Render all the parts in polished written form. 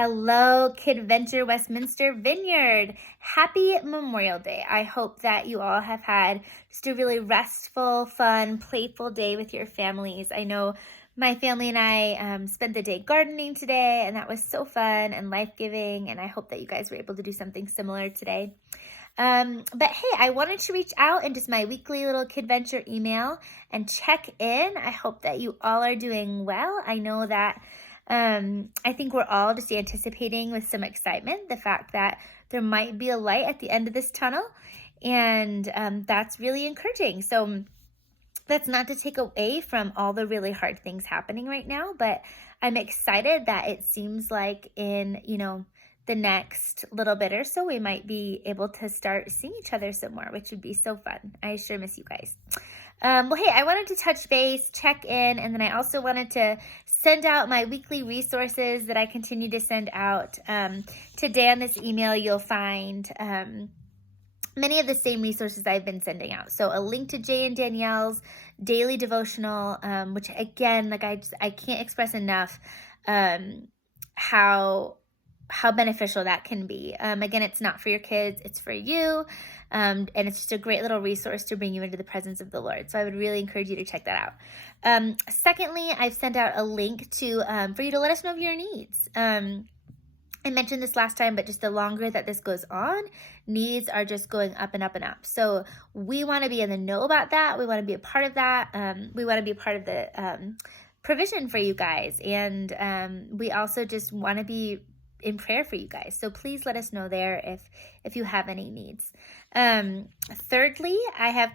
Hello, Kidventure Westminster Vineyard. Happy Memorial Day. I hope that you all have had just a really restful, fun, playful day with your families. I know my family and I spent the day gardening today, and that was so fun and life-giving, and I hope that you guys were able to do something similar today. But hey, I wanted to reach out in just my weekly little Kidventure email and check in. I hope that you all are doing well. I know that I think we're all just anticipating with some excitement the fact that there might be a light at the end of this tunnel, and that's really encouraging. So that's not to take away from all the really hard things happening right now, but I'm excited that it seems like in, the next little bit or so, we might be able to start seeing each other some more, which would be so fun. I sure miss you guys. Well, hey, I wanted to touch base, check in, and then I also wanted to send out my weekly resources that I continue to send out. Today on this email, you'll find many of the same resources I've been sending out. So a link to Jay and Danielle's daily devotional, which again, I can't express enough how beneficial that can be. Again, it's not for your kids, it's for you. And it's just a great little resource to bring you into the presence of the Lord. So I would really encourage you to check that out. Secondly, I've sent out a link to for you to let us know of your needs. I mentioned this last time, but just the longer that this goes on, needs are just going up and up and up. So we want to be in the know about that. We want to be a part of that. We want to be a part of the provision for you guys. And we also just want to be in prayer for you guys. So please let us know there if you have any needs. Thirdly, I have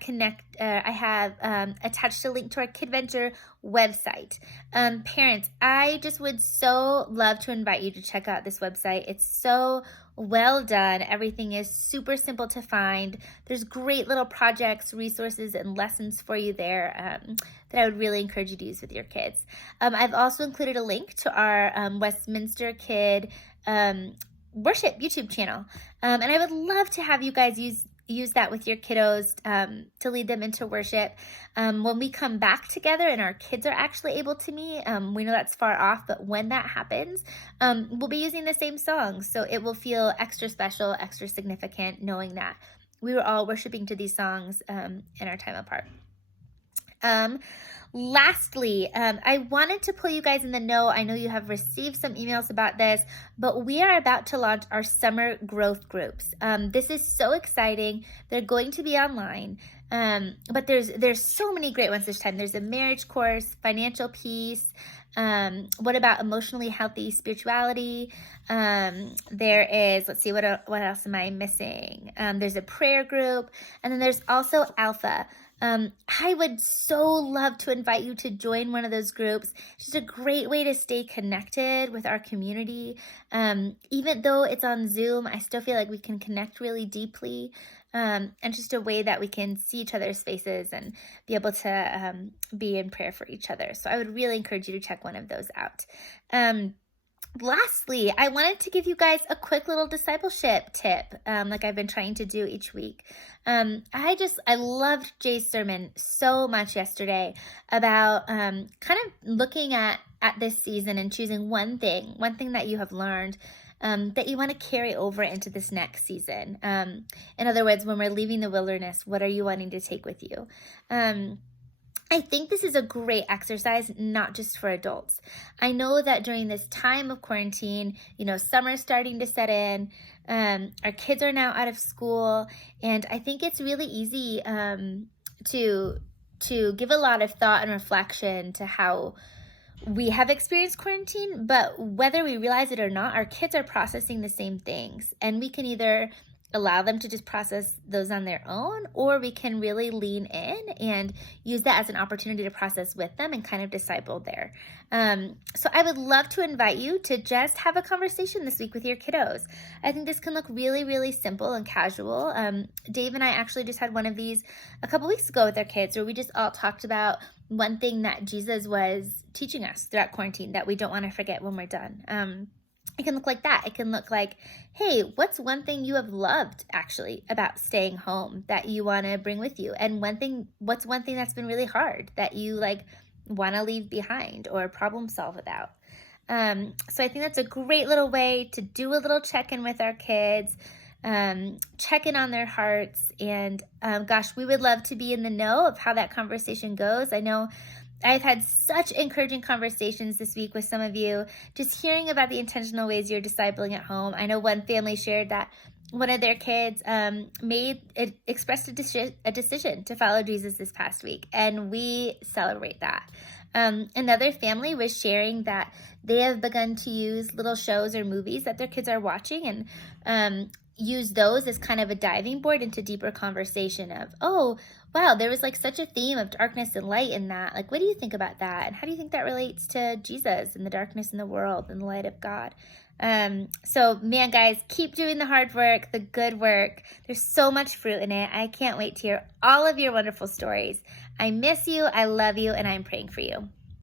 attached a link to our Kidventure website. Parents, I just would so love to invite you to check out this website. It's so well done. Everything is super simple to find. There's great little projects, resources, and lessons for you there that I would really encourage you to use with your kids. I've also included a link to our Westminster Kid worship YouTube channel. And I would love to have you guys use that with your kiddos to lead them into worship. When we come back together and our kids are actually able to meet, we know that's far off, but when that happens, we'll be using the same songs. So it will feel extra special, extra significant, knowing that we were all worshiping to these songs in our time apart. Lastly, I wanted to pull you guys in the know. I know you have received some emails about this, but we are about to launch our summer growth groups. This is so exciting. They're going to be online, but there's so many great ones this time. There's a marriage course, financial peace. What about emotionally healthy spirituality? There is, let's see, what else am I missing? There's a prayer group, and then there's also Alpha. I would so love to invite you to join one of those groups. It's just a great way to stay connected with our community. Even though it's on Zoom, I still feel like we can connect really deeply. And just a way that we can see each other's faces and be able to be in prayer for each other. So I would really encourage you to check one of those out. Lastly, I wanted to give you guys a quick little discipleship tip, like I've been trying to do each week. I loved Jay's sermon so much yesterday about kind of looking at this season and choosing one thing that you have learned that you want to carry over into this next season. In other words, when we're leaving the wilderness, what are you wanting to take with you? I think this is a great exercise, not just for adults. I know that during this time of quarantine, summer's starting to set in, our kids are now out of school, and I think it's really easy to give a lot of thought and reflection to how we have experienced quarantine, but whether we realize it or not, our kids are processing the same things, and we can either allow them to just process those on their own, or we can really lean in and use that as an opportunity to process with them and kind of disciple there. So I would love to invite you to just have a conversation this week with your kiddos. I think this can look really, really simple and casual. Dave and I actually just had one of these a couple weeks ago with our kids, where we just all talked about one thing that Jesus was teaching us throughout quarantine that we don't want to forget when we're done. It can look like that. It can look like, hey, what's one thing you have loved actually about staying home that you want to bring with you? And what's one thing that's been really hard that you want to leave behind or problem solve about? So I think that's a great little way to do a little check-in with our kids, check in on their hearts. And gosh, we would love to be in the know of how that conversation goes. I know I've had such encouraging conversations this week with some of you, just hearing about the intentional ways you're discipling at home. I know one family shared that one of their kids expressed a decision to follow Jesus this past week, and we celebrate that. Another family was sharing that they have begun to use little shows or movies that their kids are watching, and use those as kind of a diving board into deeper conversation of, oh, wow, there was like such a theme of darkness and light in that. Like, what do you think about that? And how do you think that relates to Jesus and the darkness in the world and the light of God? So man, guys, keep doing the hard work, the good work. There's so much fruit in it. I can't wait to hear all of your wonderful stories. I miss you, I love you, and I'm praying for you.